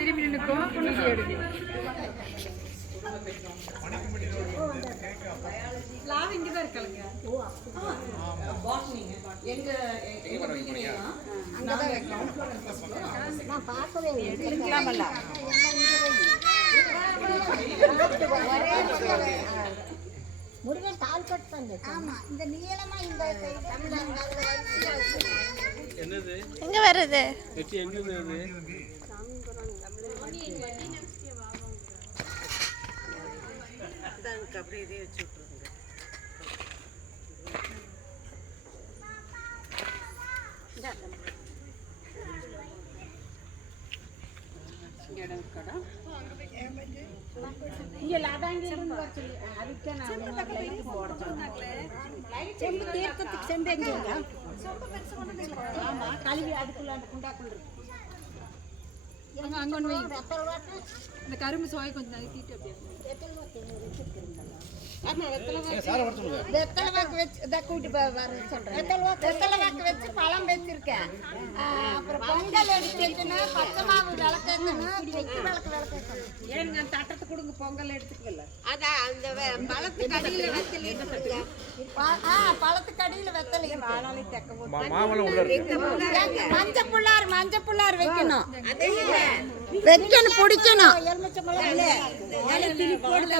திரும்பி நிற்கும் வீடியோ எடுக்கு. இங்கே தான் இருக்காங்க. முருகன் கால் கட் பண்ணு. ஆமா, இந்த நீளமா இந்த என்னது எங்க வருது? வெட்டி எங்க வருது? தான் அப்படியே இதே வச்சு விட்டுருங்க. இங்க லாதாங்கிலிருந்து வர சொல்லி அதுக்கு நான் லைட் போட சொன்னேன். செம்பு தீர்க்கத்துக்கு செம்பு எங்க? ஆமா, கழுவி அதுக்குள்ள அந்த குண்டாக்குள்ள இருக்கு. அங்க ஒன்று இந்த கரும்பு சுவை கொஞ்சம் நறுக்கிட்டு அப்படியே வெத்தலை வாக்கு வச்சு இதை கூட்டி வர சொல்றேன். வெத்தலை வாக்கு வச்சு பழம் வச்சிருக்கேன். அப்புறம் பொங்கல் எடுத்து வைக்கணும், பச்சை மாவு விளக்கணும், வெட்டி விளக்கணும். ஏங்க தட்டத்தை கொடுங்க, பொங்கல் எடுத்துக்கல. அதான் அந்த பழத்துக்கு அடியில வெத்தலை பழத்துக்கு அடியில வெத்தலை மஞ்சள் புள்ளார் வைக்கணும், வைக்கணும் பிடிக்கணும். எலுமிச்சம்பழம்